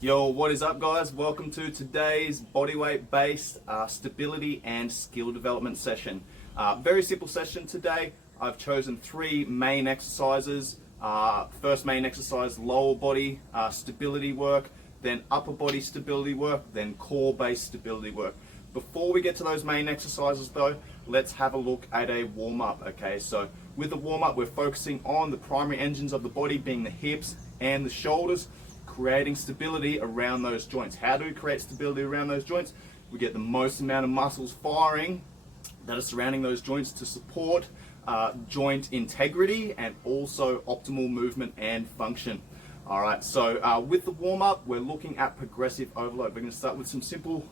Yo, what is up guys? Welcome to today's bodyweight based stability and skill development session. Very simple session today. I've chosen 3 main exercises. First main exercise, lower body stability work, then upper body stability work, then core based stability work. Before we get to those main exercises though, let's have a look at a warm-up. Okay, so with the warm-up we're focusing on the primary engines of the body being the hips and the shoulders, creating stability around those joints. How do we create stability around those joints? We get the most amount of muscles firing that are surrounding those joints to support joint integrity and also optimal movement and function. All right, so with the warm-up, we're looking at progressive overload. We're going to start with some simple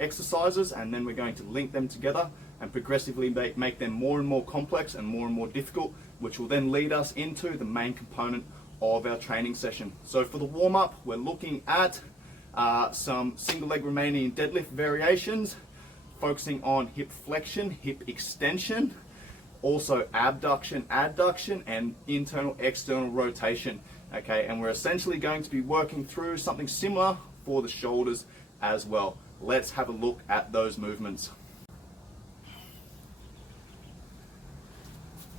exercises, and then we're going to link them together and progressively make them more and more complex and more difficult, which will then lead us into the main component of our training session. So for the warm-up, we're looking at some single leg Romanian deadlift variations, focusing on hip flexion, hip extension, also abduction, adduction, and internal external rotation. Okay, and we're essentially going to be working through something similar for the shoulders as well. Let's have a look at those movements.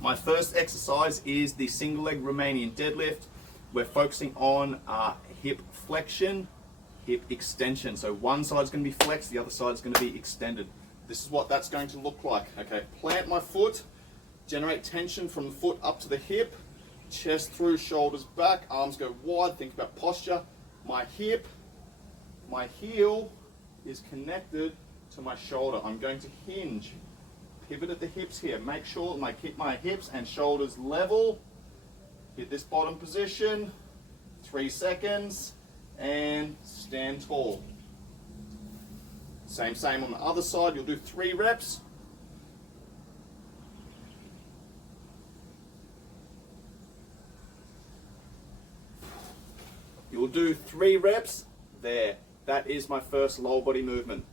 My first exercise is the single leg Romanian deadlift. We're focusing on hip flexion, hip extension. So one side's going to be flexed, the other side's going to be extended. This is what that's going to look like. Okay, plant my foot, generate tension from the foot up to the hip, chest through, shoulders back, arms go wide, think about posture. My hip, my heel is connected to my shoulder. I'm going to hinge. Pivot at the hips here. Make sure my hips and shoulders level. Hit this bottom position. 3 seconds. And stand tall. Same on the other side. You'll do 3 reps. You'll do 3 reps. There. That is my first lower body movement.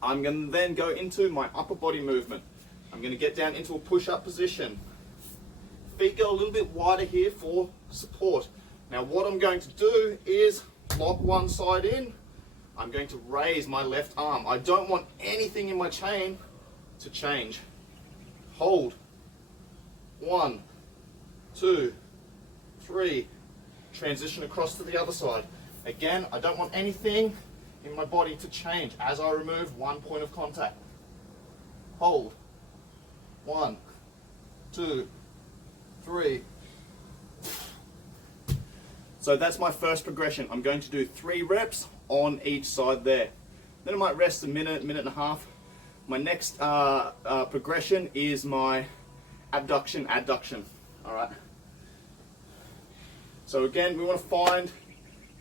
I'm going to then go into my upper body movement. I'm going to get down into a push-up position. Feet go a little bit wider here for support. Now what I'm going to do is lock one side in. I'm going to raise my left arm. I don't want anything in my chain to change. Hold. 1, 2, 3. Transition across to the other side. Again, I don't want anything in my body to change as I remove one point of contact. Hold. 1, 2, 3. So that's my first progression. I'm going to do 3 reps on each side there. Then I might rest a minute and a half. My next progression is my abduction, adduction. All right. So again, we want to find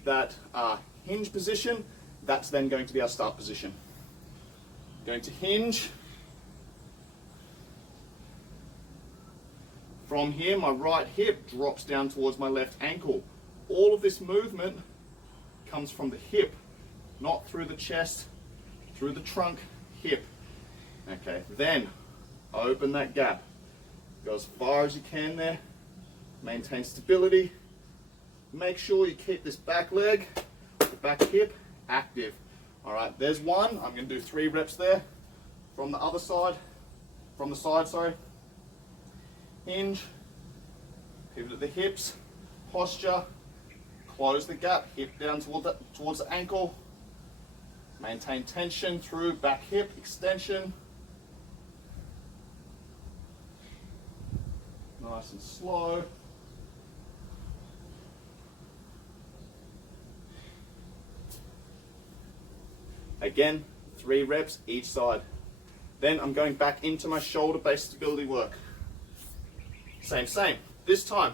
that hinge position. That's then going to be our start position. Going to hinge. From here, my right hip drops down towards my left ankle. All of this movement comes from the hip, not through the chest, through the trunk, hip. Okay, then open that gap. Go as far as you can there. Maintain stability. Make sure you keep this back leg, the back hip, active. All right, there's one. I'm going to do 3 reps there. From the other side, from the side, sorry. Hinge, pivot at the hips, posture, close the gap, hip down towards the ankle, maintain tension through back hip extension. Nice and slow. Again, 3 reps each side. Then I'm going back into my shoulder-based stability work. Same. This time,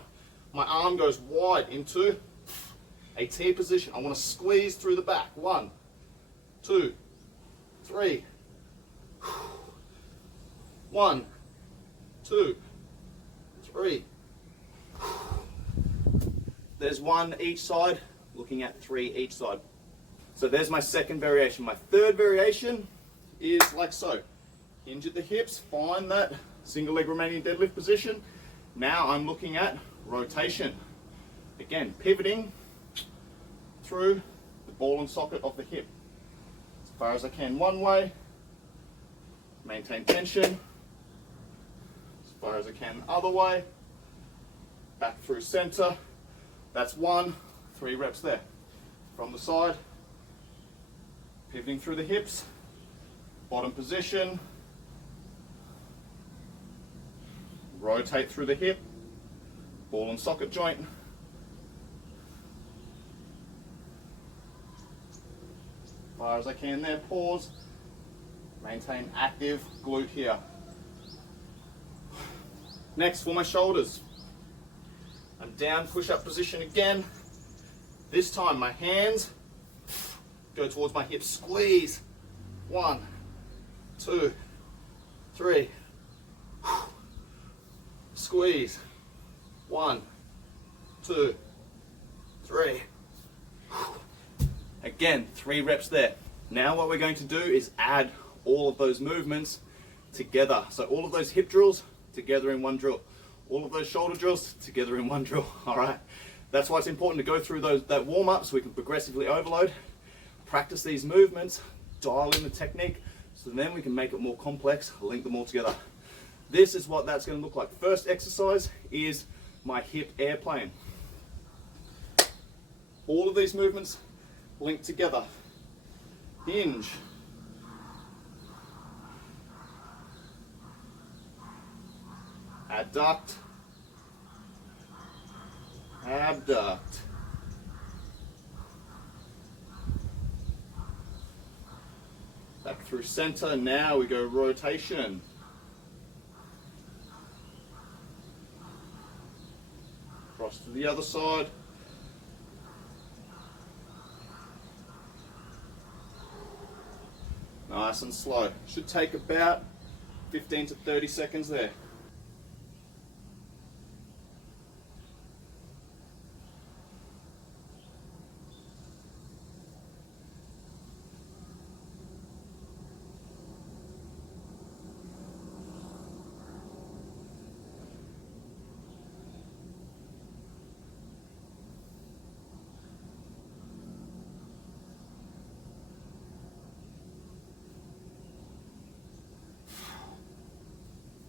my arm goes wide into a T position. I want to squeeze through the back. 1, 2, 3. 1, 2, 3. There's 1 each side, looking at 3 each side. So there's my second variation. My third variation is like so. Hinge at the hips, find that single leg Romanian deadlift position. Now I'm looking at rotation. Again, pivoting through the ball and socket of the hip as far as I can one way, maintain tension as far as I can the other way, back through center. That's 1, 3 reps there. From the side, pivoting through the hips, bottom position, rotate through the hip, ball and socket joint, as far as I can there, pause, maintain active glute here. Next, for my shoulders, I'm down, push-up position again. This time my hands go towards my hips, squeeze, 1, 2, 3, squeeze, 1, 2, 3. Again, 3 reps there. Now what we're going to do is add all of those movements together. So all of those hip drills together in one drill. All of those shoulder drills together in one drill. All right. That's why it's important to go through that warm-up so we can progressively overload, practice these movements, dial in the technique, so then we can make it more complex, link them all together. This is what that's going to look like. First exercise is my hip airplane. All of these movements linked together. Hinge. Adduct. Abduct. Back through center. Now we go rotation. Cross to the other side. Nice and slow. Should take about 15 to 30 seconds there.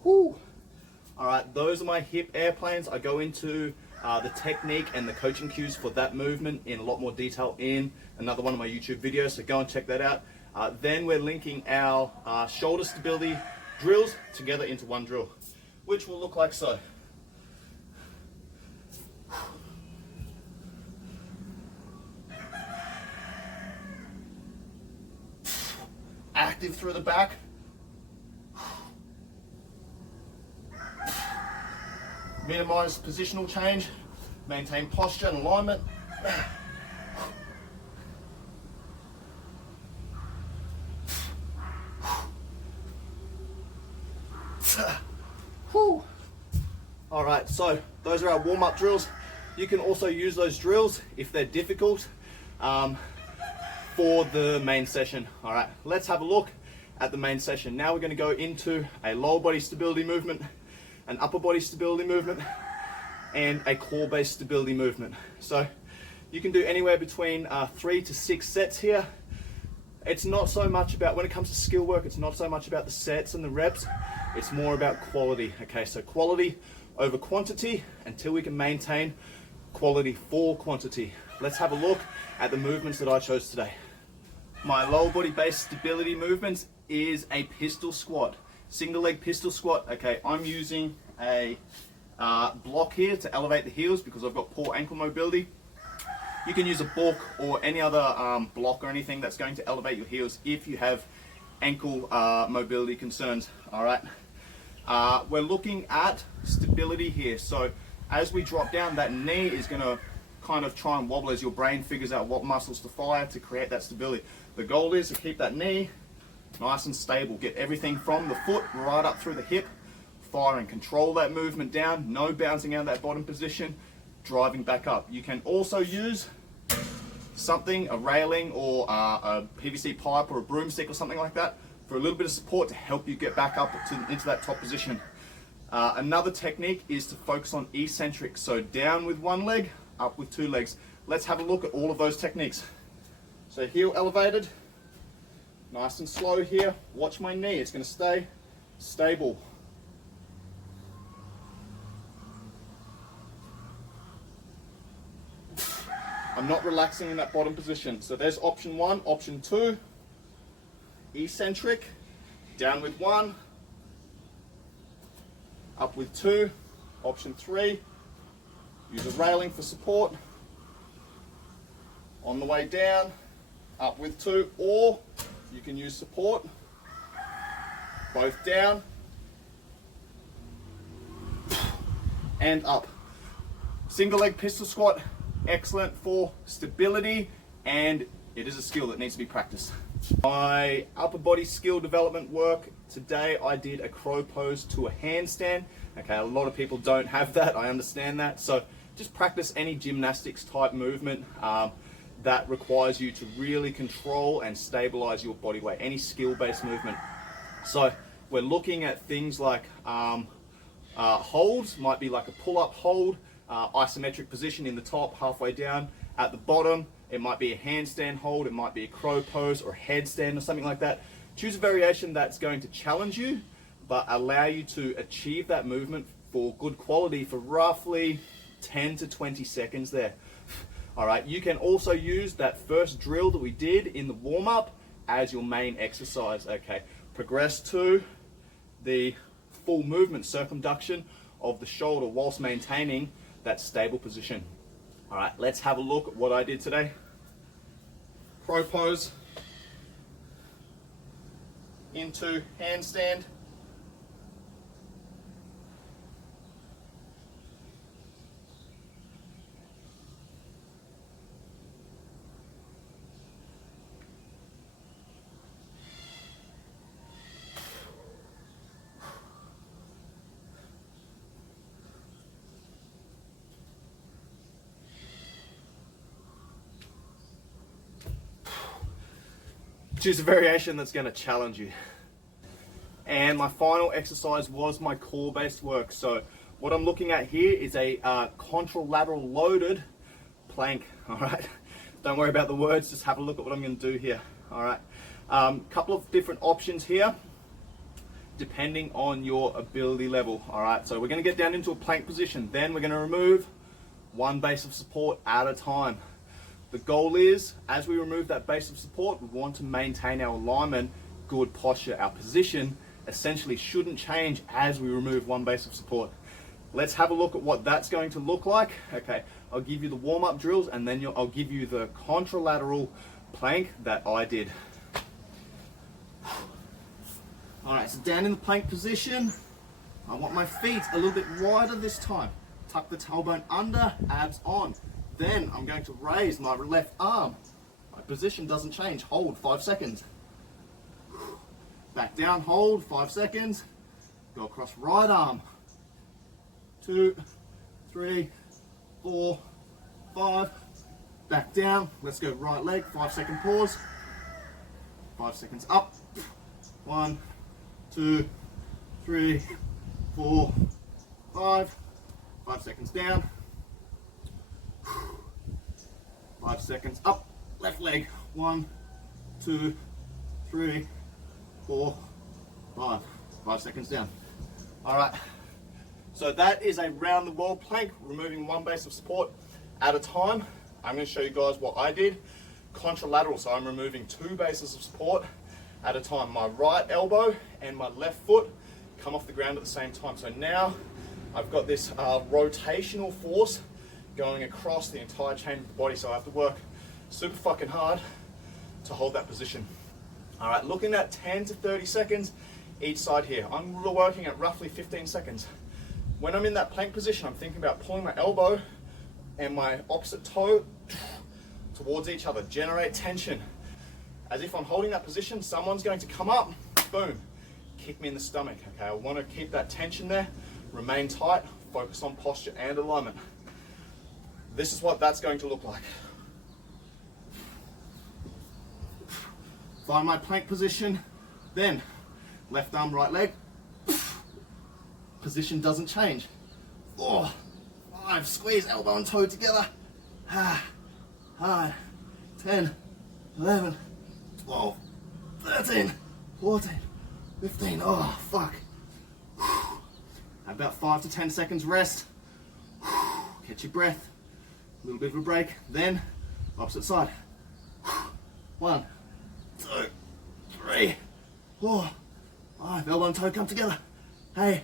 Whew. All right, those are my hip airplanes. I go into the technique and the coaching cues for that movement in a lot more detail in another one of my YouTube videos, so go and check that out. Then we're linking our shoulder stability drills together into one drill, which will look like so. Active through the back. Minimize positional change, maintain posture and alignment. All right, so those are our warm-up drills. You can also use those drills if they're difficult for the main session. All right, let's have a look at the main session. Now we're going to go into a lower body stability movement, an upper body stability movement, and a core based stability movement. So you can do anywhere between 3 to 6 sets here. It's not so much about, when it comes to skill work, it's not so much about the sets and the reps, it's more about quality. Okay, so quality over quantity until we can maintain quality for quantity. Let's have a look at the movements that I chose today. My lower body based stability movements is a pistol squat. Single leg pistol squat. Okay, I'm using a block here to elevate the heels because I've got poor ankle mobility. You can use a balk or any other block or anything that's going to elevate your heels if you have ankle mobility concerns. All right, we're looking at stability here. So as we drop down, that knee is going to kind of try and wobble as your brain figures out what muscles to fire to create that stability. The goal is to keep that knee nice and stable. Get everything from the foot right up through the hip, fire and control that movement down, no bouncing out of that bottom position, driving back up. You can also use something, a railing or a PVC pipe or a broomstick or something like that for a little bit of support to help you get back up into that top position. Another technique is to focus on eccentric, so down with one leg, up with 2 legs. Let's have a look at all of those techniques. So heel elevated, nice and slow here. Watch my knee, it's going to stay stable. I'm not relaxing in that bottom position. So there's option 1. Option 2, eccentric, down with 1, up with 2. Option 3, use a railing for support. On the way down, up with 2, or you can use support, both down and up. Single leg pistol squat, excellent for stability, and it is a skill that needs to be practiced. My upper body skill development work today, I did a crow pose to a handstand. Okay, a lot of people don't have that, I understand that. So just practice any gymnastics type movement that requires you to really control and stabilize your body weight, any skill-based movement. So we're looking at things like holds, might be like a pull-up hold, isometric position in the top, halfway down. At the bottom, it might be a handstand hold, it might be a crow pose or a headstand or something like that. Choose a variation that's going to challenge you, but allow you to achieve that movement for good quality for roughly 10 to 20 seconds there. All right, you can also use that first drill that we did in the warm-up as your main exercise. Okay, progress to the full movement circumduction of the shoulder whilst maintaining that stable position. All right, let's have a look at what I did today. Crow pose into handstand. Choose a variation that's going to challenge you. And my final exercise was my core based work. So what I'm looking at here is a contralateral loaded plank. All right, don't worry about the words, just have a look at what I'm going to do here. All right, couple of different options here depending on your ability level. All right, so we're going to get down into a plank position, then we're going to remove one base of support at a time. The goal is, as we remove that base of support, we want to maintain our alignment, good posture. Our position essentially shouldn't change as we remove one base of support. Let's have a look at what that's going to look like. Okay, I'll give you the warm-up drills and then I'll give you the contralateral plank that I did. All right, so down in the plank position, I want my feet a little bit wider this time. Tuck the tailbone under, abs on. Then I'm going to raise my left arm. My position doesn't change. Hold 5 seconds. Back down, hold 5 seconds. Go across right arm. 2, 3, 4, 5. Back down. Let's go right leg. 5-second pause. 5 seconds up. 1, 2, 3, 4, 5. 5 seconds down. 5 seconds up, left leg, 1, 2, 3, 4, 5. 5 seconds down. All right, so that is a round the world plank, removing one base of support at a time. I'm going to show you guys what I did. Contralateral, so I'm removing 2 bases of support at a time. My right elbow and my left foot come off the ground at the same time. So now I've got this rotational force going across the entire chain of the body, so I have to work super fucking hard to hold that position. All right, looking at 10 to 30 seconds each side here. I'm working at roughly 15 seconds. When I'm in that plank position, I'm thinking about pulling my elbow and my opposite toe towards each other, generate tension. As if I'm holding that position, someone's going to come up, boom, kick me in the stomach. Okay, I want to keep that tension there, remain tight, focus on posture and alignment. This is what that's going to look like. Find my plank position, then left arm, right leg. Position doesn't change. 4, 5, squeeze elbow and toe together. 9, 10, 11, 12, 13, 14, 15. Oh, fuck. About 5 to 10 seconds rest. Catch your breath. A little bit of a break. Then, opposite side. 1, 2, 3, 4, 5. Elbow and toe come together. 8,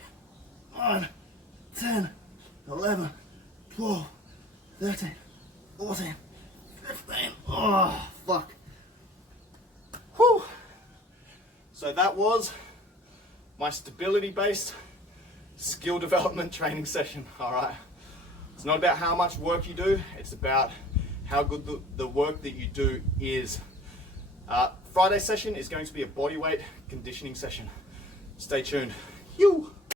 9, 10, 11, 12, 13, 14, 15. Oh, fuck. Whew. So that was my stability-based skill development training session. All right. It's not about how much work you do. It's about how good the work that you do is. Friday session is going to be a bodyweight conditioning session. Stay tuned. You.